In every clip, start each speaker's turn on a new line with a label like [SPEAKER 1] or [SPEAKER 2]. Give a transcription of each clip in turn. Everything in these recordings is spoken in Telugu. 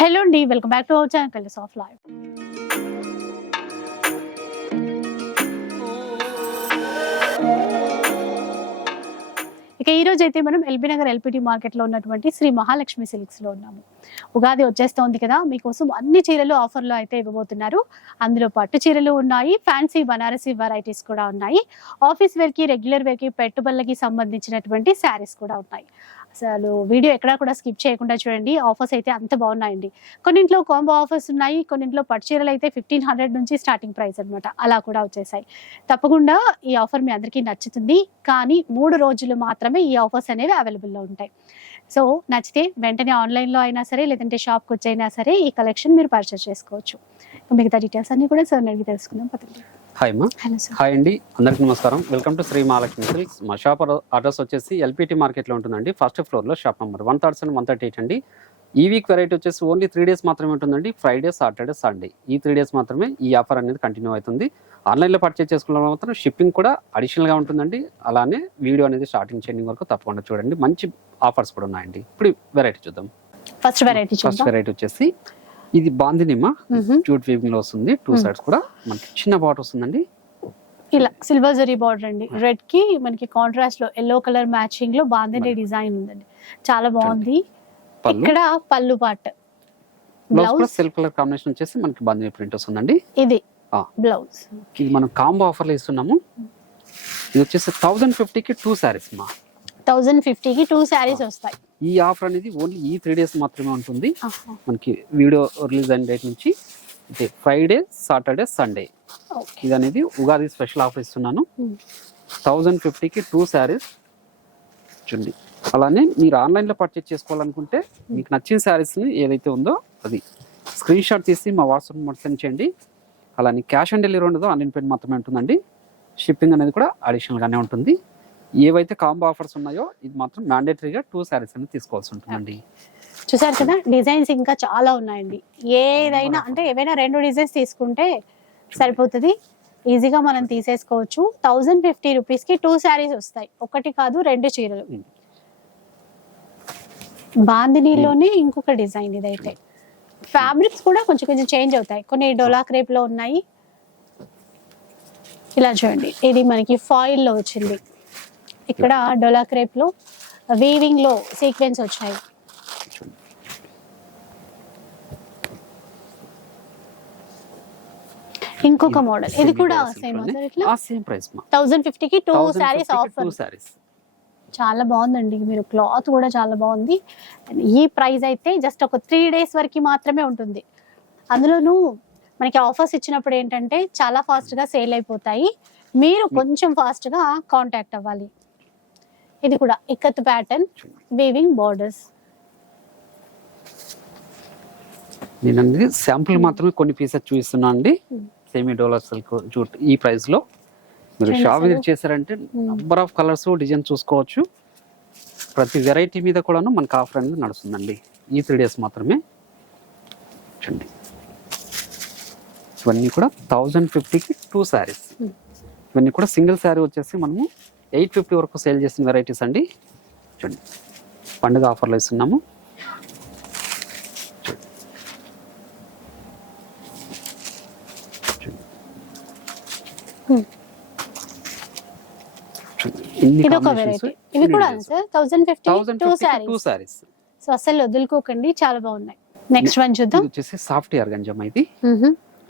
[SPEAKER 1] హలో అండి welcome back to our channel కలిస్ of life ఇక ఈ రోజు అయితే మనం ఎల్బీ నగర్ ఎల్పిటి మార్కెట్లో ఉన్నటువంటి శ్రీ మహాలక్ష్మి సిల్క్స్లో ఉన్నాము. ఉగాది వచ్చేస్తోంది కదా మీకోసం అన్ని చీరలు ఆఫర్లో అయితే ఇవ్వబోతున్నారు. అందులో పట్టు చీరలు ఉన్నాయి ఫ్యాన్సీ బనారసీ వెరైటీస్ కూడా ఉన్నాయి. ఆఫీస్ వేర్కి రెగ్యులర్ వేర్కి పెట్టుబడులకి సంబంధించినటువంటి శారీస్ కూడా ఉన్నాయి. అసలు వీడియో ఎక్కడా కూడా స్కిప్ చేయకుండా చూడండి. ఆఫర్స్ అయితే అంత బాగున్నాయండి. కొన్నింట్లో కాంబో ఆఫర్స్ ఉన్నాయి. కొన్నింట్లో పట్టుచీరలు అయితే ఫిఫ్టీన్ హండ్రెడ్ నుంచి స్టార్టింగ్ ప్రైస్ అనమాట అలా కూడా వచ్చేసాయి. తప్పకుండా ఈ ఆఫర్ మీ అందరికీ నచ్చుతుంది. కానీ మూడు రోజులు మాత్రమే ఈ ఆఫర్స్ అనేవి అవైలబుల్లో ఉంటాయి. సో నచ్చితే వెంటనే ఆన్లైన్లో అయినా సరే లేదంటే షాప్కి వచ్చి అయినా సరే ఈ కలెక్షన్ మీరు పర్చేస్ చేసుకోవచ్చు. మిగతా డీటెయిల్స్ అన్నీ కూడా సార్ అడిగి తెలుసుకుందాం. పదండి.
[SPEAKER 2] Hi
[SPEAKER 1] sir.
[SPEAKER 2] హాయ్ అండి. అందరికీ నమస్కారం. Welcome to Shri Mahalakshmi silks. మా షాప్ అడ్రస్ వచ్చేసి ఎల్పిటి మార్కెట్లో ఉంటుందండి. ఫస్ట్ ఫ్లోర్లో shop number one thirty seven one thirty eight అండి. ఈ వీక్ వెరైటీ వచ్చేసి ఓన్లీ త్రీ డేస్ మాత్రమే ఉంటుందండి. Friday Saturday Sunday. ఈ త్రీ డేస్ మాత్రమే ఈ ఆఫర్ అనేది కంటిన్యూ అవుతుంది. ఆన్లైన్లో పర్చేస్ చేసుకున్న మాత్రం షిప్పింగ్ కూడా అడిషనల్గా ఉంటుందండి. అలానే వీడియో అనేది స్టార్టింగ్ చెండింగ్ వరకు తప్పకుండా చూడండి. మంచి ఆఫర్స్ కూడా ఉన్నాయండి. ఇప్పుడు వెరైటీ చూద్దాం.
[SPEAKER 1] ఫస్ట్ వెరైటీ
[SPEAKER 2] ఫస్ట్ వెరైటీ వచ్చేసి ఇది బాందినిమా
[SPEAKER 1] మ్హూ.
[SPEAKER 2] జూట్ వీవింగ్లో వస్తుంది. టూ. సైడ్స్ కూడా మనకి చిన్న బాట్ వస్తుందండి.
[SPEAKER 1] ఇలా సిల్వర్ జరీ బార్డర్ అండి. రెడ్కి మనకి కాంట్రాస్ట్లో ఎల్లో కలర్ మ్యాచింగ్లో బాందిని డిజైన్ ఉందండి. చాలా బాగుంది. ఇక్కడ పళ్ళు పాట్
[SPEAKER 2] బ్లౌజ్ సిల్క్ కలర్ కాంబినేషన్ వచ్చేసి మనకి బాందిని ప్రింట్ వస్తుందండి.
[SPEAKER 1] ఇది. బ్లౌజ్
[SPEAKER 2] ఇది మనం కాంబో ఆఫర్లో ఇస్తున్నాము. ఇది వచ్చేసి థౌజండ్ ఫిఫ్టీకి టూ శారీస్ మా.
[SPEAKER 1] థౌజండ్ ఫిఫ్టీకి టూ శారీస్ వస్తాయి.
[SPEAKER 2] ఈ ఆఫర్ అనేది ఓన్లీ ఈ త్రీ డేస్ మాత్రమే ఉంటుంది. మనకి వీడియో రిలీజ్ అయిన డేట్ నుంచి ఇది ఫ్రైడే సాటర్డే సండే. ఇది అనేది ఉగాది స్పెషల్ ఆఫర్ ఇస్తున్నాను. థౌజండ్ ఫిఫ్టీకి టూ శారీస్ చూడండి. అలానే మీరు ఆన్లైన్లో పర్చేస్ చేసుకోవాలనుకుంటే మీకు నచ్చిన శారీస్ని ఏదైతే ఉందో అది స్క్రీన్ షాట్ తీసి మా వాట్సాప్ నెంబర్ సెండ్ చేయండి. అలానే క్యాష్ ఆన్ డెలివరీ ఉండదో ఆన్లైన్ పేమెంట్ మాత్రమే ఉంటుందండి. షిప్పింగ్ అనేది కూడా అడిషనల్గానే ఉంటుంది. ఏవైతే కాంబో ఆఫర్స్ ఉన్నాయో ఇది మాత్రం మ్యాండేటరీగా టూ శారీస్ అనేది తీసుకోవాల్సి ఉంటుందండి.
[SPEAKER 1] చూసారు కదా డిజైన్స్ ఇంకా చాలా ఉన్నాయండి. ఏదైనా అంటే ఏవైనా రెండు డిజైన్స్ తీసుకుంటే సరిపోతుంది. ఈజీగా మనం తీసేసుకోవచ్చు. థౌజండ్ ఫిఫ్టీ రూపీస్కి టూ శారీస్ వస్తాయి. ఒకటి కాదు రెండు చీరలు.
[SPEAKER 2] Hmm.
[SPEAKER 1] బాందినీలోనే ఇంకొక డిజైన్ ఇదైతే. ఫ్యాబ్రిక్స్ కూడా కొంచెం కొంచెం చేంజ్ అవుతాయి. కొన్ని డోలా క్రేప్లో ఉన్నాయి. ఇలా చూడండి. ఇది మనకి ఫాయిల్లో వచ్చింది. ఇక్కడ డోలా క్రేప్లో వీవింగ్లో సీక్వెన్స్ వచ్చాయి. ఇంకొక మోడల్ ఇది కూడా సేమ్
[SPEAKER 2] సేమ్ ప్రైస్ మా.
[SPEAKER 1] థౌజండ్ ఫిఫ్టీకి టూ శారీస్ ఆఫర్ చాలా బాగుందండి. మీరు క్లాత్ కూడా చాలా బాగుంది. ఈ ప్రైస్ అయితే జస్ట్ ఒక త్రీ డేస్ వరకు మాత్రమే ఉంటుంది. అందులోనూ మనకి ఆఫర్స్ ఇచ్చినప్పుడు ఏంటంటే చాలా fast గా సేల్ అయిపోతాయి. మీరు కొంచెం fast గా కాంటాక్ట్ అవ్వాలి. ఇది కూడా ఇక్కత్ ప్యాటర్న్ వీవింగ్ బార్డర్స్
[SPEAKER 2] నేను అనేది శాంపుల్ మాత్రమే కొన్ని పీసెస్ చూపిస్తున్నా అండి. సెమీ డోలర్ సిల్క్ జూట్ ఈ ప్రైస్లో. మీరు షాప్. విజిట్ చేశారంటే నంబర్ ఆఫ్ కలర్స్ డిజైన్ చూసుకోవచ్చు. ప్రతి వెరైటీ మీద కూడాను మనకు ఆఫర్ అనేది నడుస్తుందండి. ఈ త్రీ డేస్ మాత్రమే. చూడండి. ఇవన్నీ కూడా థౌజండ్ ఫిఫ్టీకి టూ శారీస్. ఇవన్నీ కూడా సింగిల్ శారీ వచ్చేసి మనము ఎయిట్ ఫిఫ్టీ వరకు సేల్ చేసిన వెరైటీస్ అండి. చూడండి. పండుగ ఆఫర్లో ఇస్తున్నాము.
[SPEAKER 1] ఇది ఒక వెరైటీ ఇవి కూడా. సార్ ఫిఫ్టీ టూ సో అసలు వదులుకోకండి. చాలా బాగున్నాయి. నెక్స్ట్ వన్ చూద్దాం.
[SPEAKER 2] ఇది వచ్చేసి సాఫ్ట్ గంజం ఇది.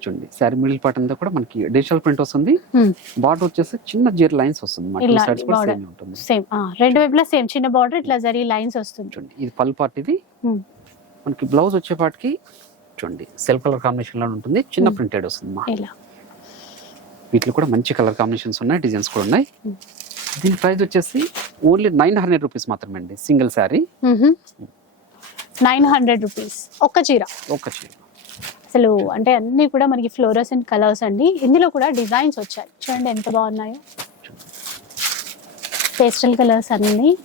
[SPEAKER 2] చూడండి. శారీ మిడిల్ పార్ట్ అంతా కూడా మనకి డిజిటల్ ప్రింట్ వస్తుంది. బార్డర్ వచ్చేసి చిన్న జీర్ లైన్స్ వస్తుంది మా టూ
[SPEAKER 1] ఇలా
[SPEAKER 2] సైడ్స్ కూడా
[SPEAKER 1] border.
[SPEAKER 2] సేమ్ ఉంటుంది.
[SPEAKER 1] సేమ్ రెండు వైపులా సేమ్ చిన్న బార్డర్ ఇట్లా జరీ లైన్స్ వస్తుంది.
[SPEAKER 2] చూడండి ఇది పల్ పార్ట్ ఇది.
[SPEAKER 1] మ్మ్.
[SPEAKER 2] మనకి బ్లౌజ్ వచ్చేపాటికి చూడండి సెల్ఫ్ కలర్ కాంబినేషన్లో ఉంటుంది. చిన్న
[SPEAKER 1] Hmm.
[SPEAKER 2] ప్రింటెడ్ వస్తుంది మా. వీటిలో కూడా మంచి కలర్ కాంబినేషన్స్ ఉన్నాయి డిజైన్స్ కూడా ఉన్నాయి.
[SPEAKER 1] Hmm.
[SPEAKER 2] దీని ప్రైస్ వచ్చేసి ఓన్లీ నైన్ హండ్రెడ్ రూపీస్ మాత్రమే అండి single sari
[SPEAKER 1] nine hundred rupees ఒక్క చీర.
[SPEAKER 2] ఒక్క చీర.
[SPEAKER 1] అసలు అంటే అన్ని కూడా మనకి ఫ్లోరసెంట్ కలర్స్ అండి. ఇందులో కూడా డిజైన్స్ వచ్చాయి. చూడండి ఎంత బాగున్నాయో. పేస్టల్ కలర్స్ అన్ని.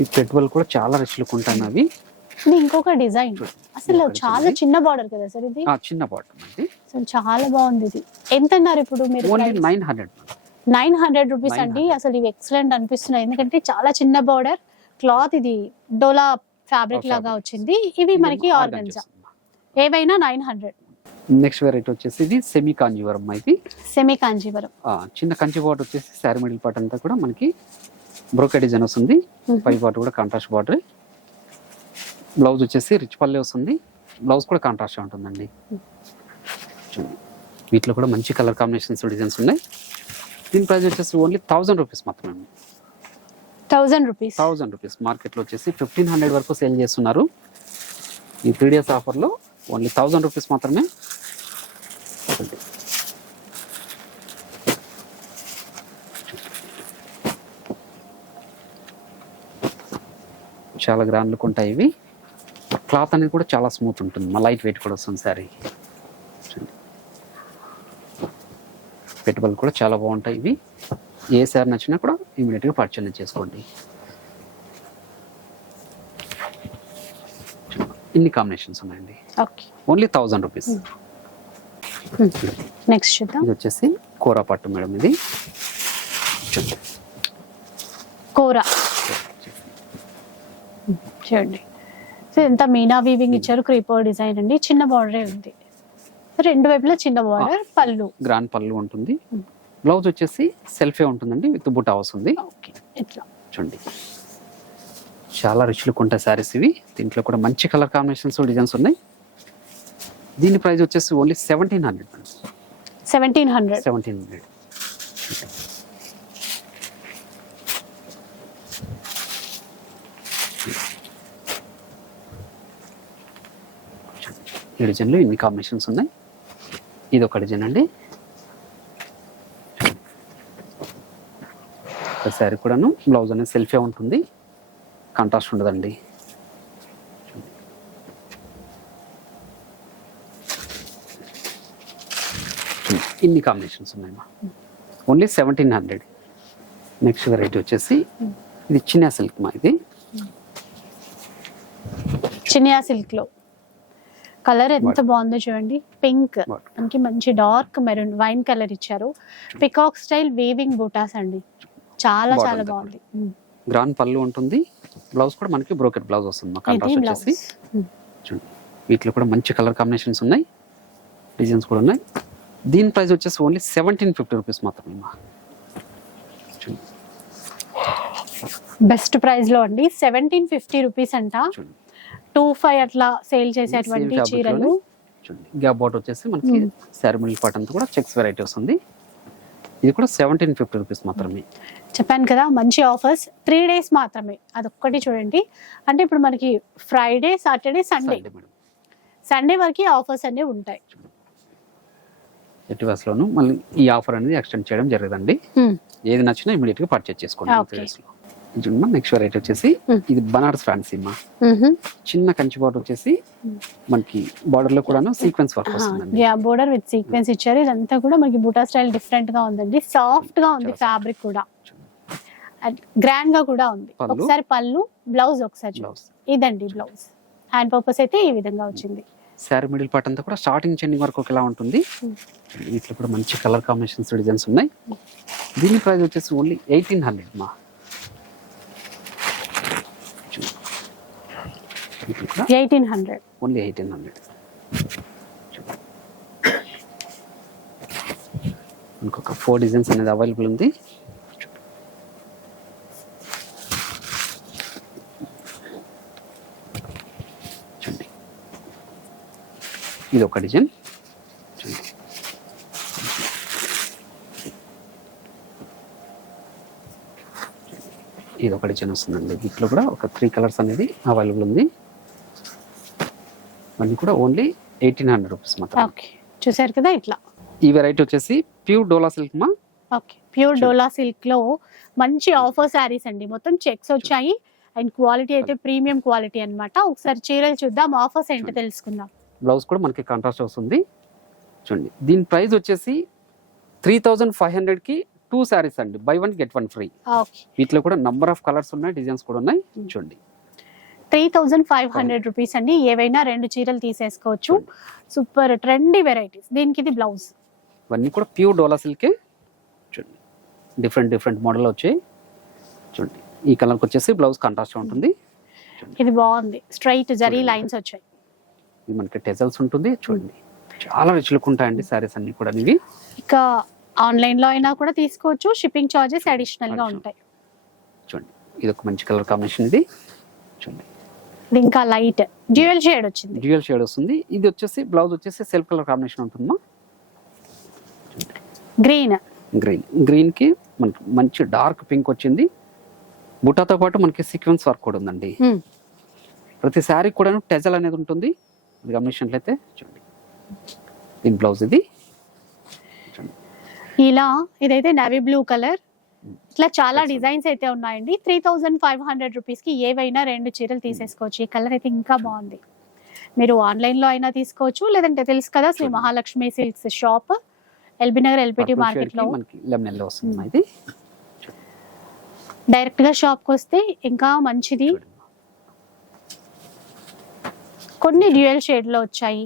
[SPEAKER 2] ఈ పెట్టుబడులు కూడా చాలా రిచ్ లుక్ ఉంటాయి అవి.
[SPEAKER 1] ఇది ఇంకొక డిజైన్. అసలు చాలా. చిన్న బార్డర్ కదా సార్ ఇది?
[SPEAKER 2] ఆ, చిన్న బాటమ్ అండి.
[SPEAKER 1] అసలు చాలా బాగుంది ఇది. ఎంత అన్నారు ఇప్పుడు మీరు
[SPEAKER 2] only nine hundred
[SPEAKER 1] nine hundred rupees అండి.
[SPEAKER 2] 900.
[SPEAKER 1] అసలు ఇవి ఎక్సలెంట్ అనిపిస్తున్నాయి. ఎందుకంటే చాలా చిన్న బార్డర్ క్లాత్ ఇది డోలా ఫ్యాబ్రిక్ లాగా వచ్చింది. ఇవి మనకి ఆర్గన్జా ఏవైనా నైన్ హండ్రెడ్.
[SPEAKER 2] నెక్స్ట్ వెరైటీ వచ్చేసి ఇది సెమీ కాంజీవరం ఇది
[SPEAKER 1] సెమీ కాంజీవరం
[SPEAKER 2] చిన్న కంచి బార్డర్ వచ్చేసి శారీ మిడిల్ పార్ట్ అంతా కూడా మనకి బ్రోకెట్ డిజైన్ వస్తుంది. పై పార్ట్ కూడా కాంట్రాస్ట్ బార్డర్. బ్లౌజ్ వచ్చేసి రిచ్ పల్లె వస్తుంది. బ్లౌజ్ కూడా కాంట్రాస్ట్ ఉంటుందండి. వీటిలో కూడా మంచి కలర్ కాంబినేషన్స్ డిజైన్స్ ఉన్నాయి. దీని ప్రైస్ వచ్చేసి ఓన్లీ థౌసండ్ రూపీస్ మాత్రమే.
[SPEAKER 1] థౌజండ్ రూపీస్
[SPEAKER 2] థౌసండ్ రూపీస్ మార్కెట్లో వచ్చేసి ఫిఫ్టీన్ హండ్రెడ్ వరకు సేల్ చేస్తున్నారు. ఈ త్రీ డేస్ ఆఫర్లో ఓన్లీ థౌసండ్ రూపీస్ మాత్రమే. చాలా గ్రాండ్ లుక్ ఉంటాయి ఇవి. క్లాత్ అనేది కూడా చాలా స్మూత్ ఉంటుంది. మా లైట్ వెయిట్ కూడా వస్తుంది సారీ పెట్టుబడులు కూడా చాలా బాగుంటాయి ఇవి. ఏ సారీ నచ్చినా కూడా ఇమీడియట్గా పర్చేజ్ చేసుకోండి. ఇన్ని కాంబినేషన్స్ ఉన్నాయండి.
[SPEAKER 1] Okay.
[SPEAKER 2] Only thousand rupees
[SPEAKER 1] next చూద్దాం.
[SPEAKER 2] ఇది వచ్చేసి కూర పట్టు మేడం ఇది.
[SPEAKER 1] కూర. చూడండి. సో ఎంత మీనా వీవింగ్ ఇచ్చారు క్రీపర్ డిజైన్ అండి. చిన్న బార్డరే ఉంది. రెండు వైపులా చిన్న బార్డర్ పళ్ళు.
[SPEAKER 2] గ్రాండ్ పళ్ళు ఉంటుంది. బ్లౌజ్ వచ్చేసి సెల్ఫే ఉంటుందండి విత్ బుటా వస్తుంది
[SPEAKER 1] ఓకే ఇట్లా
[SPEAKER 2] చూడండి. చాలా రిచ్ లుక్ ఉంటాయి శారీస్ ఇవి. దీంట్లో కూడా మంచి కలర్ కాంబినేషన్స్ డిజైన్స్ ఉన్నాయి. దీని ప్రైస్ వచ్చేసి only seventeen hundred
[SPEAKER 1] seventeen hundred
[SPEAKER 2] seventeen hundred ఈ డిజైన్లో ఇన్ని కాంబినేషన్స్ ఉన్నాయి. ఇది ఒక డిజైన్ అండి. ఒకసారి కూడాను బ్లౌజ్ అనేది సెల్ఫే ఉంటుంది. కాంట్రాస్ట్ ఉండదండి. ఇన్ని కాంబినేషన్స్ ఉన్నాయమ్మా. Only seventeen hundred next variety వచ్చేసి ఇది చిన్న సిల్క్ మా ఇది.
[SPEAKER 1] చినియా సిల్క్లో. కలర్ ఎంత బాగుందో చూడండి. పింక్? మనకి మంచి డార్క్ మెరూన్ వైన్ కలర్ ఇచ్చారు. పికాక్ స్టైల్ వీవింగ్ బూటాస్ అండి. చాలా చాలా. బాగుంది.
[SPEAKER 2] గ్రాండ్ పళ్ళు ఉంటుంది. బ్లౌజ్ కూడా మనకి బ్రోకెట్ బ్లౌజ్ వస్తుంది. కాంట్రాస్ట్ వచ్చేసి చూడండి. వీటిలో కూడా మంచి కలర్ కాంబినేషన్స్ ఉన్నాయి. డిజైన్స్ కూడా ఉన్నాయి. దీని ప్రైస్ వచ్చేసి ఓన్లీ సెవెంటీన్ ఫిఫ్టీ రూపీస్ మాత్రమే మా
[SPEAKER 1] బెస్ట్ ప్రైస్లో అండి. సెవెంటీన్ ఫిఫ్టీ రూపీస్ అంట. టూ ఫైవ్ అట్లా సేల్ చేసేటువంటి చీరలు.
[SPEAKER 2] చూడండి. గ్యాప్ బాట్ వచ్చేసి మనకి శారీ మిడిల్ పార్ట్ అంతా కూడా చెక్స్ వెరైటీ వస్తుంది. ఇది కూడా సెవెంటీన్ ఫిఫ్టీ రూపీస్ మాత్రమే.
[SPEAKER 1] చెప్పాను కదా మంచి ఆఫర్స్ త్రీ డేస్ మాత్రమే. అదొక్కటి చూడండి. అంటే ఇప్పుడు మనకి ఫ్రైడే సాటర్డే సండే సండే వరకు ఆఫర్స్ అన్ని ఉంటాయి.
[SPEAKER 2] ఎట్టి లోను. మళ్ళీ ఈ ఆఫర్ అనేది ఎక్స్టెండ్ చేయడం జరగదండి. ఏది నచ్చినా ఇమీడియట్గా పర్చేజ్ చేసుకోండి. లో నెక్స్ట్ వెరైటీ వచ్చేసి. ఇది బనారస్ ఫ్యాన్సీ మా. చిన్న కంచి బార్డర్ వచ్చేసి మనకి బార్డర్లో కూడాను సీక్వెన్స్ వర్క్ వస్తుందండి.
[SPEAKER 1] యా బోర్డర్ విత్ సీక్వెన్స్ ఇచ్చారు. ఇదంతా కూడా మనకి బూటా స్టైల్ డిఫరెంట్గా ఉందండి. సాఫ్ట్గా ఉంది ఫ్యాబ్రిక్ కూడా. గ్రాండ్గా కూడా ఉంది. ఒకసారి పళ్ళు బ్లౌజ్ ఒకసారి ఇదండి బ్లౌజ్ హ్యాండ్ పర్పస్ అయితే ఈ విధంగా వచ్చింది.
[SPEAKER 2] శారీ మిడిల్ పార్ట్ అంతా కూడా స్టార్టింగ్ చెండింగ్ వరకు ఒకేలా ఉంటుంది. వీటిలో కూడా మంచి కలర్ కాంబినేషన్స్ డిజైన్స్ ఉన్నాయి. దీని ప్రైస్ వచ్చేసి ఓన్లీ ఎయిటీన్ హండ్రెడ్ మా వీటిలో కూడా
[SPEAKER 1] eighteen hundred.
[SPEAKER 2] Only eighteen hundred. ఇంకొక ఫోర్ డిజైన్స్ అనేది అవైలబుల్ ఉంది. చూడండి. ఇది ఒక డిజైన్ చూడండి. ఇది ఒక డిజైన్ వస్తుందండి. వీటిలో కూడా ఒక త్రీ కలర్స్ అనేది అవైలబుల్ ఉంది. అన్నీ కూడా ఓన్లీ ఎయిటీన్ హండ్రెడ్ రూపీస్ మాత్రం
[SPEAKER 1] ఓకే. చూసారు కదా ఇట్లా.
[SPEAKER 2] ఈ వెరైటీ వచ్చేసి ప్యూర్ డోలా సిల్క్ మా
[SPEAKER 1] ఓకే. ప్యూర్ డోలా సిల్క్లో మంచి ఆఫర్ శారీస్ అండి. మొత్తం చెక్స్ వచ్చాయి. అండ్ క్వాలిటీ అయితే ప్రీమియం క్వాలిటీ అన్నమాట. ఒకసారి చీరలు చూద్దాం. ఆఫర్స్ ఏంటో తెలుసుకుందాం.
[SPEAKER 2] బ్లౌజ్ కూడా మనకి కాంట్రాస్ట్ వస్తుంది. చూడండి. దీని ప్రైస్ వచ్చేసి త్రీ థౌజండ్ ఫైవ్ హండ్రెడ్కి టూ శారీస్ అండి. Buy one get one free వీటిలో కూడా నంబర్ ఆఫ్ కలర్స్ ఉన్నాయి డిజైన్స్ కూడా ఉన్నాయి. చూడండి.
[SPEAKER 1] Three thousand five hundred rupees అండి. ఏవైనా రెండు చీరలు తీసేసుకోవచ్చు. సూపర్ ట్రెండీ వెరైటీస్ దీనికి ఇది బ్లౌజ్
[SPEAKER 2] ఇవన్నీ కూడా ప్యూర్ డోలా సిల్కే చూడండి. డిఫరెంట్ డిఫరెంట్ మోడల్ వచ్చాయి. చూడండి. ఈ కలర్కి వచ్చేసి బ్లౌజ్ కాంట్రాస్ట్ ఉంటుంది.
[SPEAKER 1] ఇది బాగుంది. స్ట్రైట్ జరీ. లైన్స్ వచ్చాయి.
[SPEAKER 2] ఇది మనకి టెజల్స్ ఉంటుంది. చూడండి. చాలా రిచ్ లుక్ ఉంటాయండి సారీస్ అన్ని కూడా ఇవి.
[SPEAKER 1] ఇక ఆన్లైన్లో అయినా కూడా తీసుకోవచ్చు. షిప్పింగ్ చార్జెస్
[SPEAKER 2] అడిషనల్గా.
[SPEAKER 1] ఉంటాయి.
[SPEAKER 2] చూడండి. ఇది ఒక మంచి కలర్ కాంబినేషన్ ఇది. చూడండి.
[SPEAKER 1] ఇది ఇంకా లైట్ డ్యూయల్ షేడ్ వచ్చింది.
[SPEAKER 2] డ్యూయల్ షేడ్ వస్తుంది. ఇది వచ్చేసి బ్లౌజ్ వచ్చేసి సెల్ఫ్ కలర్ కాంబినేషన్ ఉంటుందమ్మా.
[SPEAKER 1] గ్రీన్
[SPEAKER 2] గ్రీన్ గ్రీన్కి మనకి మంచి డార్క్ పింక్ వచ్చింది. బుట్టాతో పాటు మనకి సీక్వెన్స్ వర్క్ కూడా ఉందండి. ప్రతి శారీ కూడా టెజల్ అనేది ఉంటుంది. గమనించినట్లయితే చూడండి. దీని బ్లౌజ్ ఇది.
[SPEAKER 1] ఇలా ఇదైతే నవీ బ్లూ కలర్ ఇట్లా చాలా. డిజైన్స్ అయితే ఉన్నాయండి. త్రీ థౌజండ్ ఫైవ్ హండ్రెడ్ రూపీస్కి ఏవైనా రెండు చీరలు తీసేసుకోవచ్చు. ఈ కలర్ అయితే ఇంకా బాగుంది. మీరు ఆన్లైన్లో అయినా తీసుకోవచ్చు. లేదంటే తెలుసు కదా Shri. Mahalakshmi silks shop LB Nagar LPT
[SPEAKER 2] Purple
[SPEAKER 1] market
[SPEAKER 2] shade
[SPEAKER 1] లో
[SPEAKER 2] కి మనకి లెమన్ ఎల్లో వస్తుంది ఇది.
[SPEAKER 1] డైరెక్ట్గా షాప్కి వస్తే ఇంకా మంచిది. కొన్ని డ్యూయల్ షేడ్లో వచ్చాయి.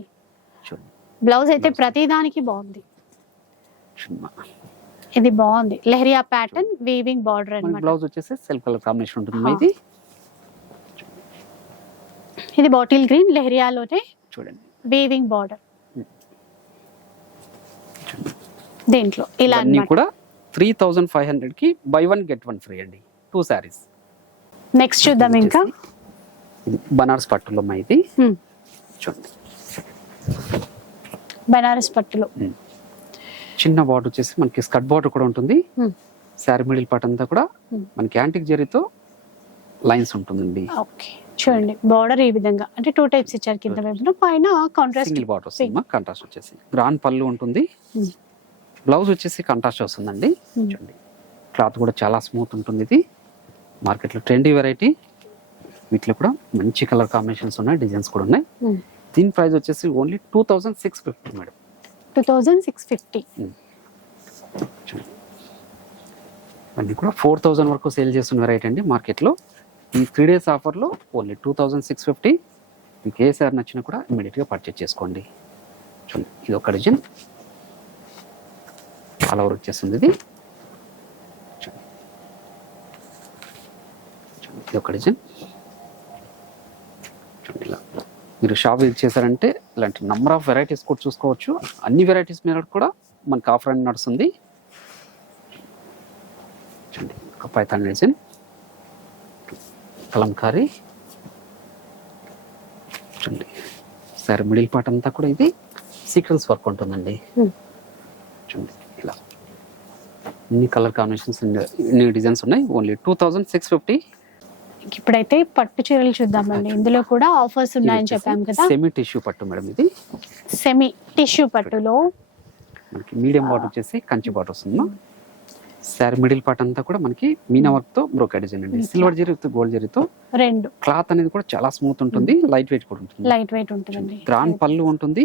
[SPEAKER 1] బ్లౌజ్ అయితే. ప్రతి దానికి బాగుంది. ఇది బాగుంది. లెహరియా ప్యాటర్న్ వీవింగ్ బార్డర్
[SPEAKER 2] మనకి
[SPEAKER 1] అన్నమాట.
[SPEAKER 2] బ్లౌజ్ వచ్చేసి సెల్ఫ్ కలర్ కాంబినేషన్ ఉంటుంది. ఇది
[SPEAKER 1] ఇది బాటిల్ గ్రీన్ లెహరియాలోనే
[SPEAKER 2] చూడండి.
[SPEAKER 1] Weaving border. దీంట్లో ఇలా
[SPEAKER 2] కూడా త్రీ థౌజండ్ ఫైవ్ హండ్రెడ్కి buy one get one free అండి. టూ శారీస్
[SPEAKER 1] నెక్స్ట్ చూద్దాం ఇంకా.
[SPEAKER 2] బనారస్ పట్టులో ఇది. చూడండి.
[SPEAKER 1] బనారస్ పట్టులో.
[SPEAKER 2] చిన్న బార్డర్ వచ్చేసి మనకి స్కట్ బార్డర్ కూడా ఉంటుంది. శారీ మిడిల్ పార్ట్ అంతా కూడా. మనకి యాంటిక్ జరీతో లైన్స్ ఉంటుందండి.
[SPEAKER 1] ఓకే. చూడండి బార్డర్ ఈ విధంగా. అంటే టూ టైప్స్ ఇచ్చారు కింద వైపున. పైన కాంట్రాస్ట్
[SPEAKER 2] సింగిల్ బార్డర్ వస్తుంది కంట్రాస్ట్ వచ్చేసి. గ్రాండ్ పళ్ళు ఉంటుంది. బ్లౌజ్ వచ్చేసి కంట్రాస్ట్ వస్తుందండి. చూడండి క్లాత్ కూడా చాలా స్మూత్ ఉంటుంది ఇది. మార్కెట్లో ట్రెండీ వెరైటీ. వీటిలో కూడా మంచి కలర్ కాంబినేషన్స్ ఉన్నాయి డిజైన్స్ కూడా ఉన్నాయి. దీని ప్రైస్ వచ్చేసి only two thousand six fifty madam.
[SPEAKER 1] Two thousand six fifty. Hmm.
[SPEAKER 2] చూడండి అన్నీ కూడా ఫోర్ థౌజండ్ వరకు సేల్ చేస్తున్న వెరైటీ అండి మార్కెట్లో. ఈ త్రీ డేస్ ఆఫర్లో only two thousand six fifty. మీకు ఏ సార్ నచ్చినా కూడా ఇమీడియట్గా పర్చేస్ చేసుకోండి. చూడండి ఇది ఒక డిజైన్ ఆల్ ఓవర్ వచ్చేస్తుంది ఇది. ఇది ఒక డిజైన్ చూడండి ఇలా. మీరు షాప్ విజిట్ చేశారంటే ఇలాంటి నంబర్ ఆఫ్ వెరైటీస్ కూడా చూసుకోవచ్చు. అన్ని వెరైటీస్ మీద కూడా మనకి ఆఫర్ అని నడుస్తుంది. చూడండి ఒక డిజైన్ కలంకారీ. చూడండి సరే మిడిల్ పార్ట్ అంతా కూడా ఇది సీక్వెన్స్ వర్క్ ఉంటుందండి.
[SPEAKER 1] Hmm.
[SPEAKER 2] చూడండి ఇలా. ఇన్ని కలర్ కాంబినేషన్స్ ఇన్ని డిజైన్స్ ఉన్నాయి. Only two thousand six fifty
[SPEAKER 1] ఇప్పుడైతే పట్టు చీరలు చూద్దామండి. ఇందులో కూడా ఆఫర్స్ ఉన్నాయని చెప్పాం కదా.
[SPEAKER 2] సెమీ టిష్యూ పట్టు మేడం ఇది.
[SPEAKER 1] సెమీ టిష్యూ పట్టులో.
[SPEAKER 2] మనకి మీడియం బాట్ వచ్చేసి కంచి బాట్ వస్తుంది? శారీ మిడిల్ పార్ట్ అంతా కూడా మనకి మీనా వర్క్తో బ్రోకా డిజైన్ అండి. సిల్వర్ జరీ విత్ గోల్డ్ జరీతో
[SPEAKER 1] రెండు.
[SPEAKER 2] క్లాత్ అనేది కూడా చాలా స్మూత్ ఉంటుంది. లైట్ వెయిట్ కూడా ఉంటుంది.
[SPEAKER 1] లైట్ వెయిట్ ఉంటుందండి.
[SPEAKER 2] గ్రాండ్ పళ్ళు ఉంటుంది.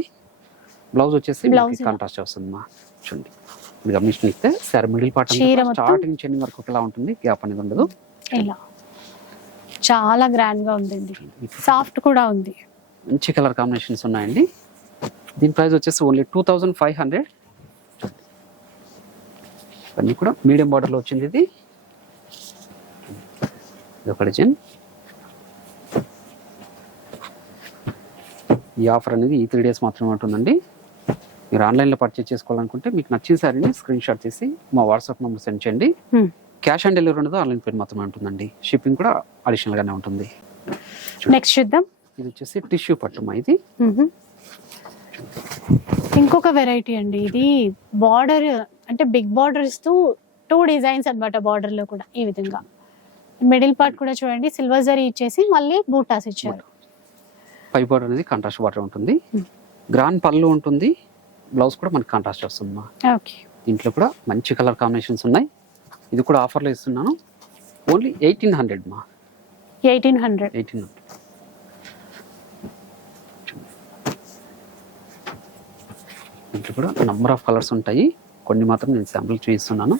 [SPEAKER 2] బ్లౌజ్ వచ్చేసి
[SPEAKER 1] ఇలా.
[SPEAKER 2] కాంట్రాస్ట్ వస్తుంది? మా చూడండి. మీరు గమనించిన ఇస్తే సార్ మిడిల్ పార్ట్ స్టార్టింగ్ చెన్ని వరకు ఒకలా ఉంటుంది? గ్యాప్ అనేది ఉండదు.
[SPEAKER 1] ఇలా. చాలా గ్రాండ్గా ఉందండి సాఫ్ట్ కూడా ఉంది.
[SPEAKER 2] మంచి కలర్ కాంబినేషన్స్ ఉన్నాయండి. దీని ప్రైస్ వచ్చేసి only two thousand five hundred. ఇవన్నీ కూడా మీడియం బార్డర్లో వచ్చింది ఇది. ఒక డిజైన్. ఈ ఆఫర్ అనేది ఈ త్రీ డేస్ మాత్రమే ఉంటుందండి. మీరు ఆన్లైన్లో పర్చేస్ చేసుకోవాలనుకుంటే మీకు నచ్చిన శారీని స్క్రీన్ షాట్ తీసి మా వాట్సాప్ నెంబర్ సెండ్ చేయండి. క్యాష్ ఆన్ డెలివరీ ఉండదు ఆన్లైన్ పేరు మాత్రమే ఉంటుందండి. షిప్పింగ్ కూడా అడిషనల్ గానే ఉంటుంది.
[SPEAKER 1] నెక్స్ట్ చూద్దాం.
[SPEAKER 2] ఇది వచ్చేసి టిష్యూ పట్టుమా ఇది.
[SPEAKER 1] ఇంకొక వెరైటీ అండి. ఇది బార్డర్ అంటే బిగ్ బార్డర్ ఇస్తూ టూ డిజైన్స్ అన్నమాట బార్డర్లో కూడా ఈ విధంగా. మిడిల్ పార్ట్ కూడా చూడండి సిల్వర్ జరీ ఇచ్చేసి మళ్ళీ బూటాస్ ఇచ్చారు.
[SPEAKER 2] పై బార్డర్ అనేది కాంట్రాస్ట్ బార్డర్ ఉంటుంది. గ్రాండ్ పళ్ళు ఉంటుంది. బ్లౌజ్ కూడా మనకి కాంట్రాస్ట్ వస్తుంది
[SPEAKER 1] ఓకే.
[SPEAKER 2] దీంట్లో కూడా మంచి కలర్ కాంబినేషన్స్ ఉన్నాయి. ఇది కూడా ఆఫర్లో ఇస్తున్నాను. ఓన్లీ ఎయిటీన్ హండ్రెడ్ మా.
[SPEAKER 1] Eighteen hundred.
[SPEAKER 2] Eighteen hundred. దీంట్లో కూడా నంబర్ ఆఫ్ కలర్స్ ఉంటాయి. కొన్ని మాత్రం నేను శాంపుల్ చూపిస్తున్నాను.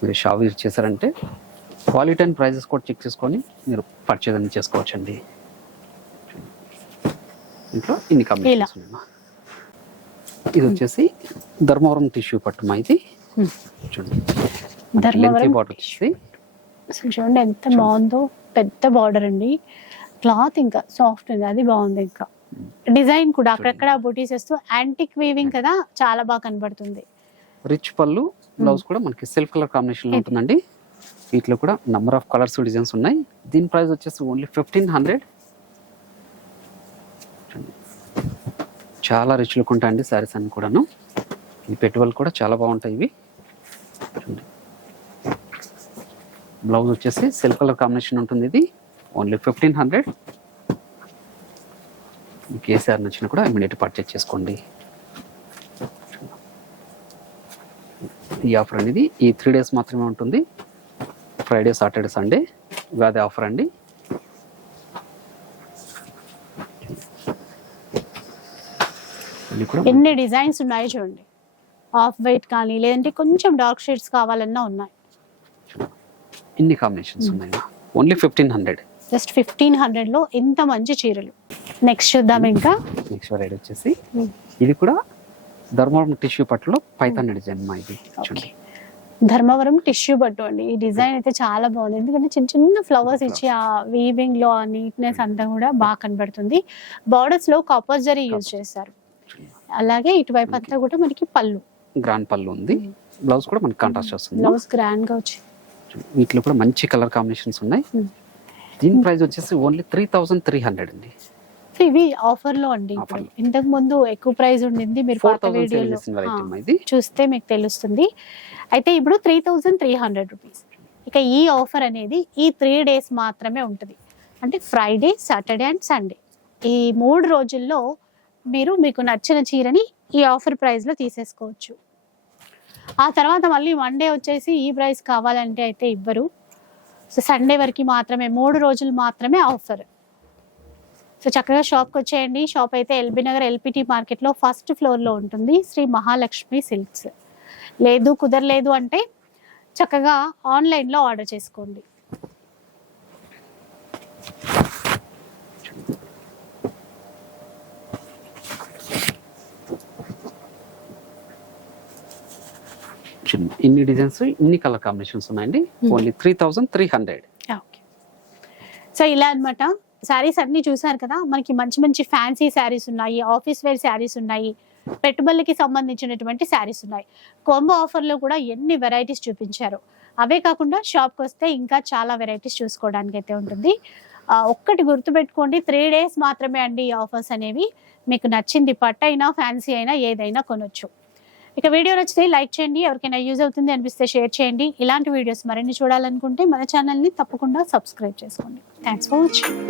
[SPEAKER 2] మీరు షాప్ విజిట్ చేశారంటే క్వాలిటీ అండ్ ప్రైజెస్ కూడా చెక్ చేసుకొని మీరు పర్చేజ్ అనేది చేసుకోవచ్చండి. ఇంట్లో ఇన్ని ఉన్నాయమ్మా ఇది వచ్చేసి ధర్మవరం టిష్యూ పట్టుమా ఇది. చూడండి.
[SPEAKER 1] చూడండి ఎంత బాగుందో. పెద్ద బార్డర్ అండి. క్లాత్ ఇంకా సాఫ్ట్ ఉంది. అది బాగుంది ఇంకా. డిజైన్ కూడా అక్కడక్కడ బుటీస్ వేస్తూ యాంటిక్ వీవింగ్ కదా చాలా బాగా కనబడుతుంది.
[SPEAKER 2] రిచ్ పళ్ళు బ్లౌజ్ కూడా మనకి సెల్ఫ్ కలర్
[SPEAKER 1] కాంబినేషన్లో.
[SPEAKER 2] ఉంటుందండి. వీటిలో కూడా నంబర్ ఆఫ్ కలర్స్ డిజైన్స్ ఉన్నాయి. దీని ప్రైస్ వచ్చేసి ఓన్లీ ఫిఫ్టీన్ హండ్రెడ్ చాలా రిచ్ లుక్ ఉంటాయండి శారీస్ అన్ని కూడాను. ఈ పెట్టుబడులు కూడా చాలా బాగుంటాయి ఇవి. చూడండి. బ్లౌజ్ వచ్చేసి సిల్క్ కలర్ కాంబినేషన్ ఉంటుంది ఇది. Only fifteen hundred. మీకు ఏ నచ్చినా కూడా ఇమీడియట్ పర్చేస్ చేసుకోండి. ఈ ఆఫర్ అనేది ఈ త్రీ డేస్ మాత్రమే ఉంటుంది. Friday Saturday Sunday Ugadi offer అండి.
[SPEAKER 1] ఎన్ని డిజైన్స్ ఉన్నాయో చూడండి. ఆఫ్ వైట్ కానీ లేదంటే కొంచెం డార్క్ షేడ్స్ కావాలన్నా ఉన్నాయి.
[SPEAKER 2] ఇన్ని కాంబినేషన్స్ ఉన్నాయి? Only fifteen hundred
[SPEAKER 1] just fifteen హండ్రెడ్లో ఎంత మంచి చీరలు. నెక్స్ట్ చూద్దాం ఇంకా.
[SPEAKER 2] నెక్స్ట్ వెరైటీ వచ్చేసి ఇది కూడా ధర్మవరం టిష్యూ పట్టులో పైతాన్ డిజైన్ మా ఇది. చూడండి.
[SPEAKER 1] ధర్మవరం టిష్యూ పట్టు అండి. ఈ డిజైన్ అయితే చాలా బాగుంది. ఎందుకంటే చిన్న చిన్న ఫ్లవర్స్ ఇచ్చి ఆ వీవింగ్లో ఆ నీట్నెస్ అంతా కూడా బాగా కనబడుతుంది. బార్డర్స్లో కాపర్ జరీ యూజ్ చేశారు. అలాగే ఇటువైపు అంతా కూడా మనకి పళ్ళు.
[SPEAKER 2] గ్రాండ్ పళ్ళు ఉంది. బ్లౌజ్ కూడా మనకి కాంట్రాస్ట్ వస్తుంది.
[SPEAKER 1] బ్లౌజ్ గ్రాండ్గా వచ్చి.
[SPEAKER 2] వీటిలో కూడా మంచి కలర్ కాంబినేషన్స్ ఉన్నాయి. దీని ప్రైస్ వచ్చేసి only three thousand three hundred అండి.
[SPEAKER 1] సో ఇవి ఆఫర్లో అండి. ఇంతకు ముందు ఎక్కువ ప్రైస్ ఉండింది. మీరు పాత
[SPEAKER 2] థౌసండ్
[SPEAKER 1] వీడియోలో చూస్తే మీకు తెలుస్తుంది. అయితే ఇప్పుడు three thousand three hundred rupees. ఇక ఈ ఆఫర్ అనేది ఈ త్రీ డేస్ మాత్రమే ఉంటుంది. అంటే ఫ్రైడే సాటర్డే అండ్ సండే. ఈ మూడు రోజుల్లో మీరు మీకు నచ్చిన చీరని ఈ ఆఫర్ ప్రైస్లో తీసేసుకోవచ్చు. ఆ తర్వాత మళ్ళీ మండే వచ్చేసి ఈ ప్రైస్ కావాలంటే అయితే ఇవ్వరు. సో సండే వరకు మాత్రమే మూడు రోజులు మాత్రమే ఆఫర్. సో చక్కగా షాప్కి వచ్చేయండి. షాప్ అయితే ఎల్బీ నగర్ ఎల్పిటి మార్కెట్లో ఫస్ట్ ఫ్లోర్లో ఉంటుంది. శ్రీ మహాలక్ష్మి సిల్క్స్. లేదు కుదరలేదు అంటే చక్కగా ఆన్లైన్లో ఆర్డర్ చేసుకోండి
[SPEAKER 2] చిన్న ఇన్ని డిజైన్స్ ఇన్ని కలర్ కాంబినేషన్స్ ఉన్నాయండి. Only three thousand three hundred
[SPEAKER 1] okay so ఇలా అన్నమాట. శారీస్ అన్ని చూసారు కదా? మనకి మంచి మంచి ఫ్యాన్సీ శారీస్ ఉన్నాయి ఆఫీస్ వేర్ శారీస్ ఉన్నాయి పెట్టుబడులకి సంబంధించినటువంటి శారీస్ ఉన్నాయి. కోంబో ఆఫర్లో కూడా ఎన్ని వెరైటీస్ చూపించారు. అవే కాకుండా షాప్కి వస్తే ఇంకా చాలా వెరైటీస్ చూసుకోవడానికి అయితే ఉంటుంది. ఒక్కటి గుర్తుపెట్టుకోండి త్రీ డేస్ మాత్రమే అండి ఈ ఆఫర్స్ అనేవి. మీకు నచ్చింది పట్టు అయినా ఫ్యాన్సీ అయినా ఏదైనా కొనొచ్చు. ఇక వీడియో నచ్చితే లైక్ చేయండి ఎవరికైనా యూజ్ అవుతుంది అనిపిస్తే షేర్ చేయండి. ఇలాంటి వీడియోస్ మరిన్ని చూడాలనుకుంటే మన ఛానల్ని తప్పకుండా సబ్స్క్రైబ్ చేసుకోండి. Thanks for watching